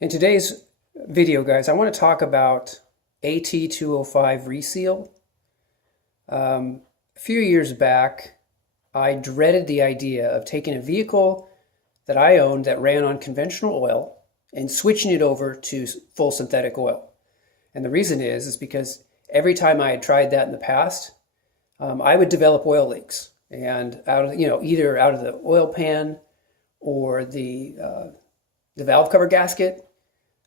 In today's video, guys, I want to talk about AT-205 reseal. A few years back, I dreaded the idea of taking a vehicle that I owned that ran on conventional oil and switching it over to full synthetic oil. And the reason is because every time I had tried that in the past, I would develop oil leaks, and either out of the oil pan or the valve cover gasket.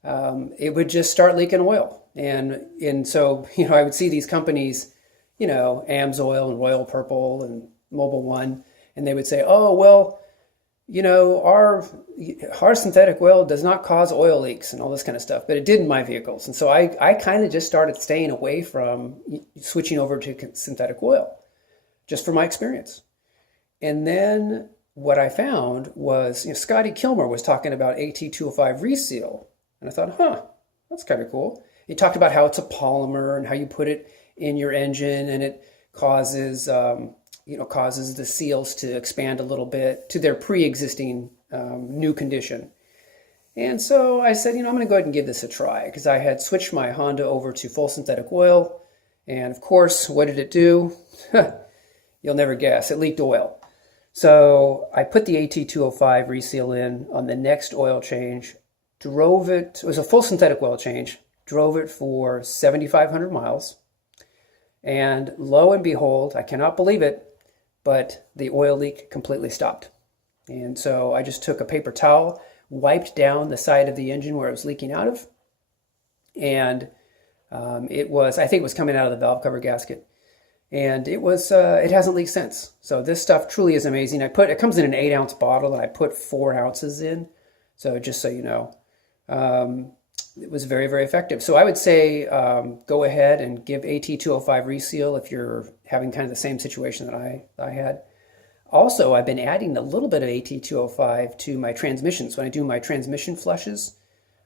It would just start leaking oil. And so, I would see these companies, AMSOIL and Royal Purple and Mobil One, and they would say, oh, well, our synthetic oil does not cause oil leaks and all this kind of stuff, but it did in my vehicles. And so I kind of just started staying away from switching over to synthetic oil, just from my experience. And then what I found was, Scotty Kilmer was talking about AT-205 reseal. And I thought, that's kind of cool. He talked about how it's a polymer and how you put it in your engine and it causes, causes the seals to expand a little bit to their pre-existing new condition. And so I said, I'm going to go ahead and give this a try, because I had switched my Honda over to full synthetic oil. And of course, what did it do? You'll never guess. It leaked oil. So I put the AT-205 reseal in on the next oil change. Drove it, it was a full synthetic oil change, drove it for 7,500 miles, and lo and behold, I cannot believe it, but the oil leak completely stopped. And so I just took a paper towel, wiped down the side of the engine where it was leaking out of, and I think it was coming out of the valve cover gasket, and it hasn't leaked since. So this stuff truly is amazing. It comes in an 8-ounce bottle, and I put 4 ounces in, so just so you know. It was very, very effective. So I would say go ahead and give AT-205 reseal if you're having kind of the same situation that I had. Also, I've been adding a little bit of AT-205 to my transmissions when I do my transmission flushes.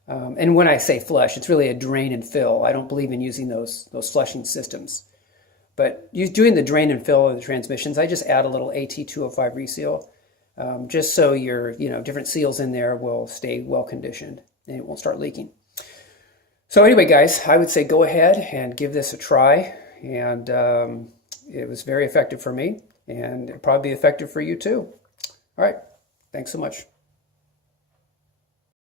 And when I say flush, it's really a drain and fill. I don't believe in using those flushing systems. But doing the drain and fill of the transmissions, I just add a little AT-205 reseal, just so your different seals in there will stay well conditioned and it won't start leaking. So anyway, guys, I would say go ahead and give this a try. And it was very effective for me, and it'll probably be effective for you too. All right. Thanks so much.